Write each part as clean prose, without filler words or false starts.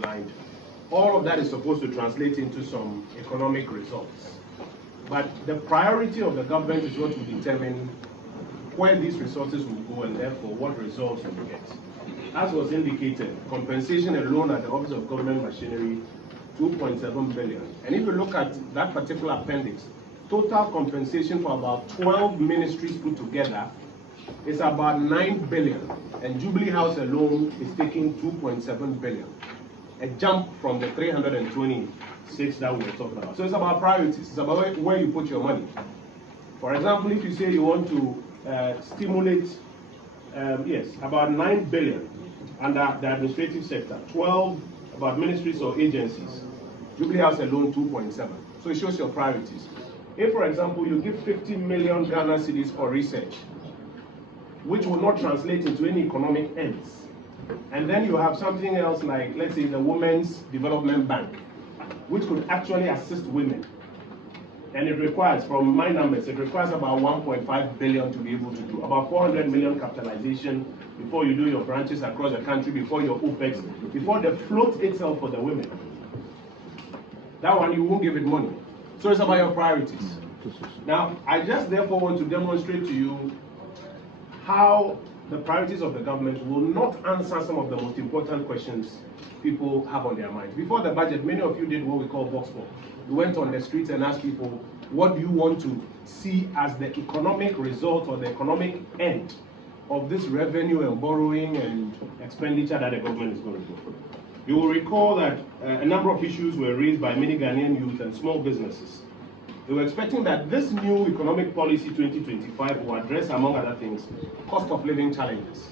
outlined, all of that is supposed to translate into some economic results. But the priority of the government is what will determine where these resources will go and therefore what results will get. As was indicated, compensation alone at the Office of Government Machinery, 2.7 billion. And if you look at that particular appendix, total compensation for about 12 ministries put together is about 9 billion. And Jubilee House alone is taking 2.7 billion. A jump from the 326 that we were talking about. So it's about priorities. It's about where you put your money. For example, if you say you want to stimulate, about 9 billion under the administrative sector, 12 about ministries or agencies, Jubilee House alone 2.7. So it shows your priorities. If, for example, you give 50 million Ghana cedis for research, which will not translate into any economic ends, and then you have something else like, let's say, the Women's Development Bank, which could actually assist women. And it requires, from my numbers, it requires about 1.5 billion to be able to do. About 400 million capitalization before you do your branches across the country, before your OPEX, before the float itself for the women. That one, you won't give it money. So it's about your priorities. Now, I just therefore want to demonstrate to you how the priorities of the government will not answer some of the most important questions people have on their minds. Before the budget, many of you did what we call vox pop. You went on the streets and asked people, what do you want to see as the economic result or the economic end of this revenue and borrowing and expenditure that the government is going to do? You will recall that a number of issues were raised by many Ghanaian youth and small businesses. They were expecting that this new economic policy 2025 will address, among other things, cost of living challenges.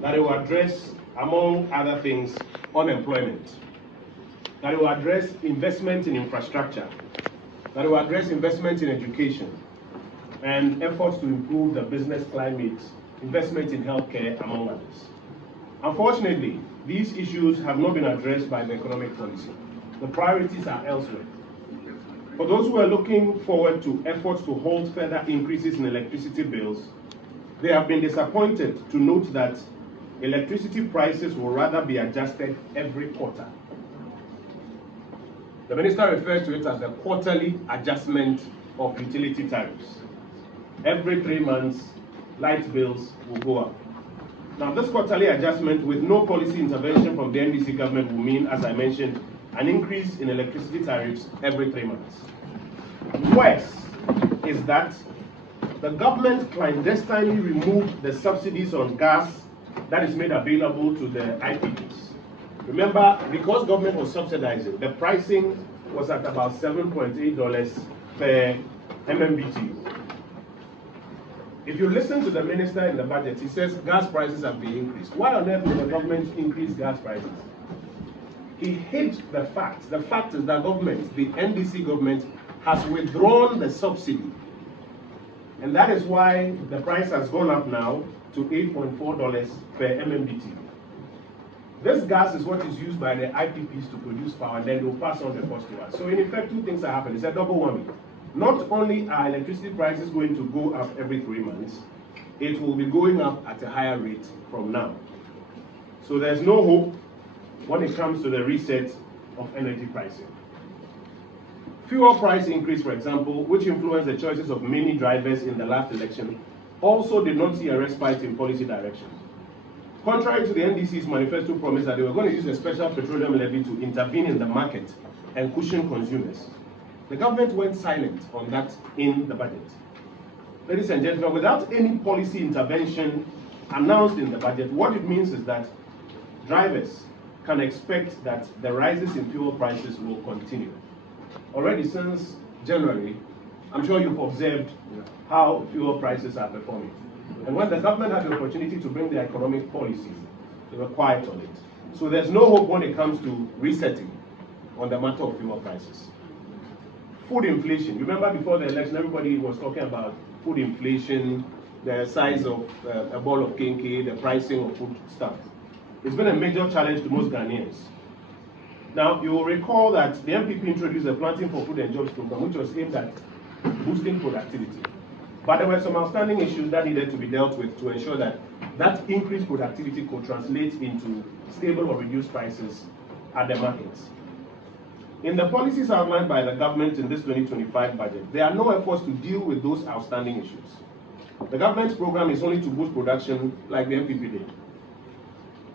That it will address, among other things, unemployment. That it will address investment in infrastructure. That it will address investment in education and efforts to improve the business climate, investment in healthcare, among others. Unfortunately, these issues have not been addressed by the economic policy. The priorities are elsewhere. For those who are looking forward to efforts to halt further increases in electricity bills, they have been disappointed to note that electricity prices will rather be adjusted every quarter. The minister refers to it as the quarterly adjustment of utility tariffs. Every 3 months, light bills will go up. Now, this quarterly adjustment with no policy intervention from the NDC government will mean, as I mentioned, an increase in electricity tariffs every 3 months. Worse is that the government clandestinely removed the subsidies on gas that is made available to the IPPs. Remember, because government was subsidizing, the pricing was at about $7.8 per MMBTU. If you listen to the minister in the budget, he says gas prices have been increased. Why on earth would the government increase gas prices? He hid the fact. The fact is that government, the NDC government, has withdrawn the subsidy. And that is why the price has gone up now to $8.4 per MMBTU. This gas is what is used by the IPPs to produce power, and then they will pass on the cost to us. So in effect, two things are happening. It's a double whammy. Not only are electricity prices going to go up every 3 months, it will be going up at a higher rate from now. So there's no hope when it comes to the reset of energy pricing. Fuel price increase, for example, which influenced the choices of many drivers in the last election, also did not see a respite in policy direction. Contrary to the NDC's manifesto promise that they were going to use a special petroleum levy to intervene in the market and cushion consumers, the government went silent on that in the budget. Ladies and gentlemen, without any policy intervention announced in the budget, what it means is that drivers can expect that the rises in fuel prices will continue. Already since January, I'm sure you've observed how fuel prices are performing. And when the government had the opportunity to bring their economic policies, they were quiet on it. So there's no hope when it comes to resetting on the matter of fuel prices. Food inflation. Remember before the election, everybody was talking about food inflation, the size of a ball of kenke, the pricing of food stuff. It's been a major challenge to most Ghanaians. Now, you will recall that the MPP introduced a Planting for Food and Jobs program, which was aimed at boosting productivity. But there were some outstanding issues that needed to be dealt with to ensure that that increased productivity could translate into stable or reduced prices at the markets. In the policies outlined by the government in this 2025 budget, there are no efforts to deal with those outstanding issues. The government's program is only to boost production like the MPP did.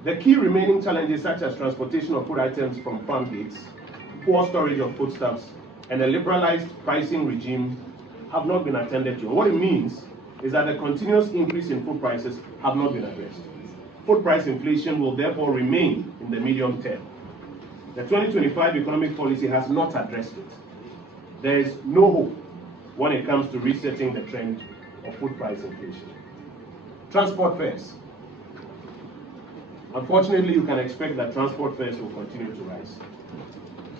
The key remaining challenges such as transportation of food items from farm gates, poor storage of foodstuffs, and a liberalized pricing regime have not been attended to. What it means is that the continuous increase in food prices have not been addressed. Food price inflation will therefore remain in the medium term. The 2025 economic policy has not addressed it. There is no hope when it comes to resetting the trend of food price inflation. Transport fares. Unfortunately, you can expect that transport fares will continue to rise.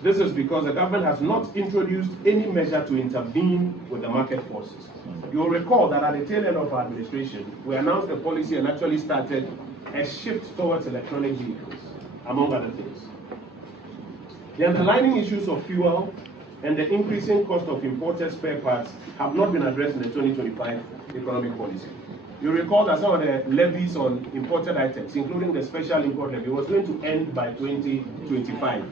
This is because the government has not introduced any measure to intervene with the market forces. You will recall that at the tail end of our administration, we announced a policy and actually started a shift towards electronic vehicles, among other things. The underlying issues of fuel and the increasing cost of imported spare parts have not been addressed in the 2025 economic policy. You recall that some of the levies on imported items, including the special import levy, was going to end by 2025.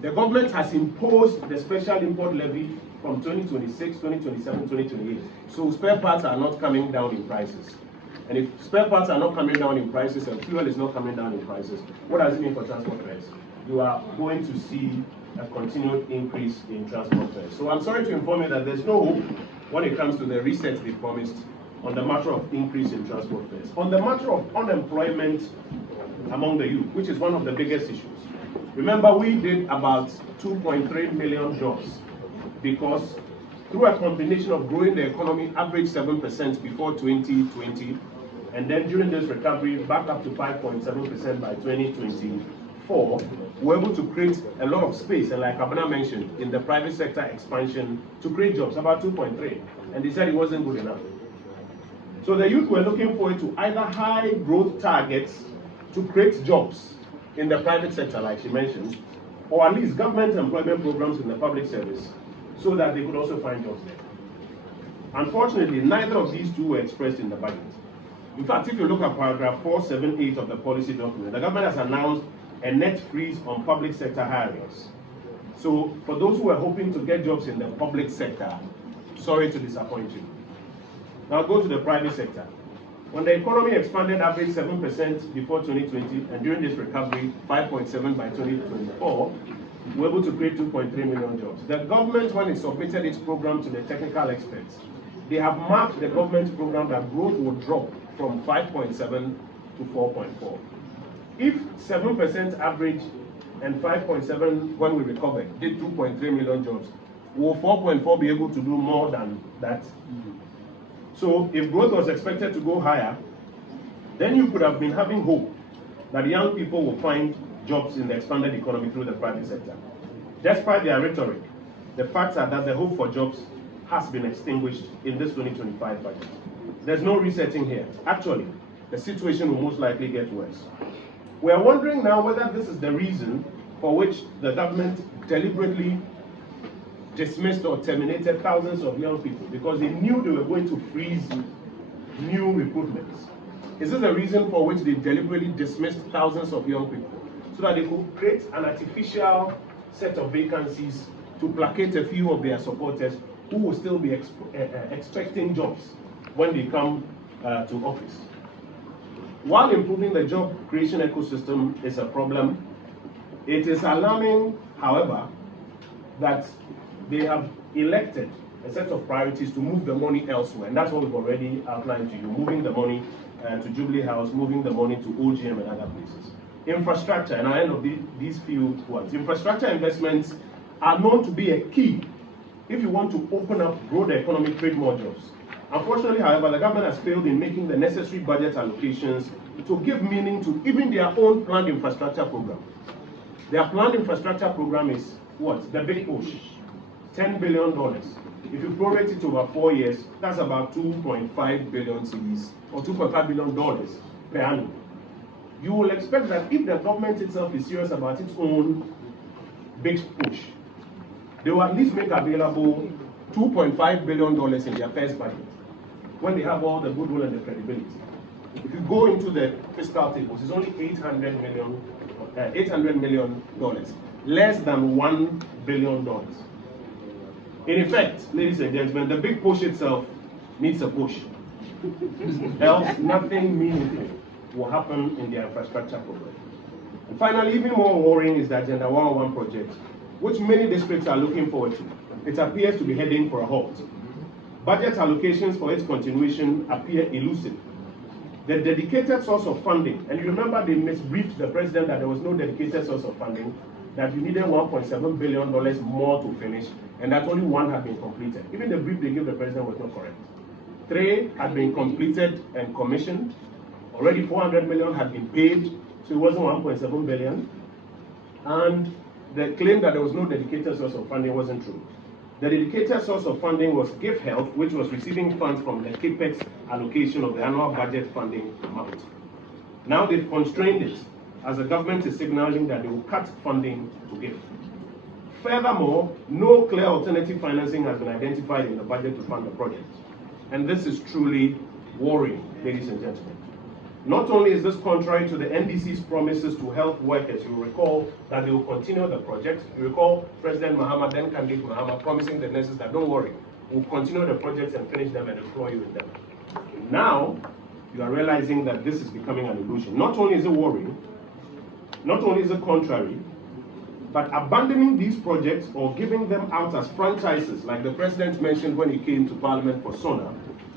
The government has imposed the special import levy from 2026, 2027, 2028. So spare parts are not coming down in prices. And if spare parts are not coming down in prices and fuel is not coming down in prices, what does it mean for transport fares? You are going to see a continued increase in transport fares. So I'm sorry to inform you that there's no hope when it comes to the reset they promised on the matter of increase in transport fares. On the matter of unemployment among the youth, which is one of the biggest issues. Remember, we did about 2.3 million jobs because through a combination of growing the economy average 7% before 2020, and then during this recovery back up to 5.7% by 2024, we're able to create a lot of space, and like Abena mentioned, in the private sector expansion to create jobs, about 2.3, and they said it wasn't good enough. So the youth were looking forward to either high growth targets to create jobs in the private sector, like she mentioned, or at least government employment programs in the public service, so that they could also find jobs there. Unfortunately, neither of these two were expressed in the budget. In fact, if you look at paragraph 478 of the policy document, the government has announced a net freeze on public sector hirings. So for those who are hoping to get jobs in the public sector, sorry to disappoint you. Now go to the private sector. When the economy expanded average 7% before 2020, and during this recovery, 5.7 by 2024, we were able to create 2.3 million jobs. The government, when it submitted its program to the technical experts, they have marked the government's program that growth would drop from 5.7 to 4.4. If 7% average and 5.7 when we recovered did 2.3 million jobs, will 4.4 be able to do more than that? So if growth was expected to go higher, then you could have been having hope that young people will find jobs in the expanded economy through the private sector. Despite their rhetoric, the facts are that the hope for jobs has been extinguished in this 2025 budget. There's no resetting here. Actually, the situation will most likely get worse. We are wondering now whether this is the reason for which the government deliberately dismissed or terminated thousands of young people, because they knew they were going to freeze new recruitments. Is this the reason for which they deliberately dismissed thousands of young people, so that they could create an artificial set of vacancies to placate a few of their supporters who will still be expecting jobs when they come to office? While improving the job creation ecosystem is a problem, it is alarming, however, that they have elected a set of priorities to move the money elsewhere, and that's what we've already outlined to you, moving the money to Jubilee House, moving the money to OGM and other places. Infrastructure, and I end of these few words. Infrastructure investments are known to be a key if you want to open up, grow the economy, create more jobs. Unfortunately, however, the government has failed in making the necessary budget allocations to give meaning to even their own planned infrastructure program. Their planned infrastructure program is what? The big push. $10 billion. If you prorate it over 4 years, that's about 2.5 billion cedis, or $2.5 billion per annum. You will expect that if the government itself is serious about its own big push, they will at least make available $2.5 billion in their first budget, when they have all the goodwill and the credibility. If you go into the fiscal tables, it's only $800 million $800 million, less than $1 billion. In effect, ladies and gentlemen, the big push itself needs a push. Else, nothing meaningful will happen in the infrastructure program. And finally, even more worrying is the Agenda 101 project, which many districts are looking forward to. It appears to be heading for a halt. Budget allocations for its continuation appear elusive. The dedicated source of funding, and you remember they misbriefed the president that there was no dedicated source of funding, that you needed $1.7 billion more to finish, and that only one had been completed. Even the brief they gave the president was not correct. 3 had been completed and commissioned. Already 400 million had been paid, so it wasn't 1.7 billion. And the claim that there was no dedicated source of funding wasn't true. The dedicated source of funding was Give Health, which was receiving funds from the CAPEX allocation of the annual budget funding amount. Now they've constrained it, as the government is signaling that they will cut funding to Give. Furthermore, no clear alternative financing has been identified in the budget to fund the project. And this is truly worrying, ladies and gentlemen. Not only is this contrary to the NDC's promises to health workers, you will recall that they will continue the project. You recall President Mahama, then candidate Mahama, promising the nurses that don't worry, we'll continue the projects and finish them and employ you with them. Now, you are realizing that this is becoming an illusion. Not only is it worrying, not only is it contrary, but abandoning these projects or giving them out as franchises, like the president mentioned when he came to Parliament for SONA,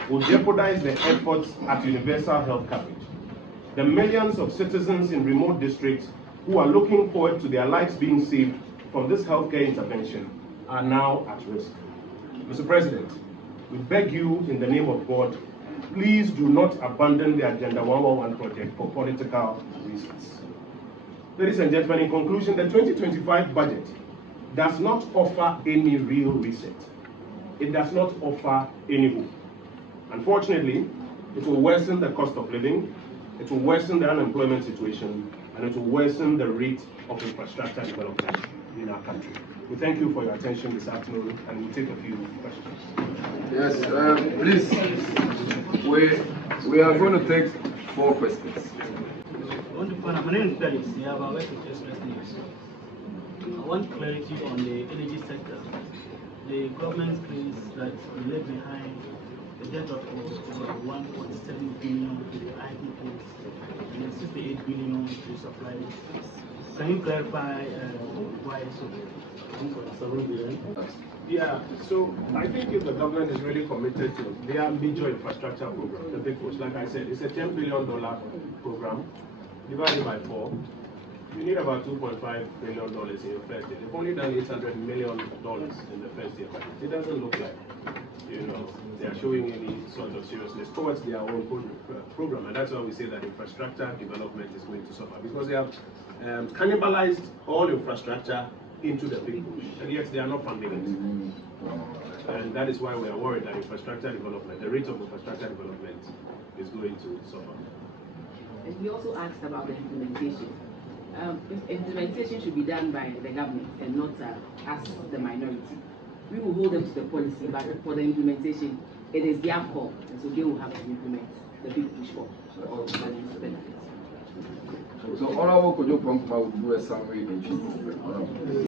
will jeopardize the efforts at universal health coverage. The millions of citizens in remote districts who are looking forward to their lives being saved from this healthcare intervention are now at risk. Mr. President, we beg you in the name of God, please do not abandon the Agenda 111 project for political reasons. Ladies and gentlemen, in conclusion, the 2025 budget does not offer any real reset. It does not offer any hope. Unfortunately, it will worsen the cost of living, it will worsen the unemployment situation, and it will worsen the rate of infrastructure development in our country. We thank you for your attention this afternoon, and we'll take a few questions. Yes, please. We are going to take 4 questions. My name is Felix. I work with Express News. I want clarity on the energy sector. The government claims that we left behind a debt of about 1.7 billion to the IPPs and 68 billion to suppliers. Can you clarify why so 1.7 billion? Yeah, so I think if the government is really committed to their major infrastructure program, the big push, like I said, it's a $10 billion program. Divided by 4, you need about $2.5 billion in your first year. They've only done $800 million in the first year, but it doesn't look like, they are showing any sort of seriousness towards their own program, and that's why we say that infrastructure development is going to suffer, because they have cannibalized all infrastructure into the big push, and yet they are not funding it. And that is why we are worried that infrastructure development, the rate of infrastructure development is going to suffer. And we also asked about the implementation. Implementation should be done by the government and not us, the minority. We will hold them to the policy, but for the implementation, it is their call, and so they will have to implement the big push for all the benefits. So, Honorable Kojo will do a summary in chief.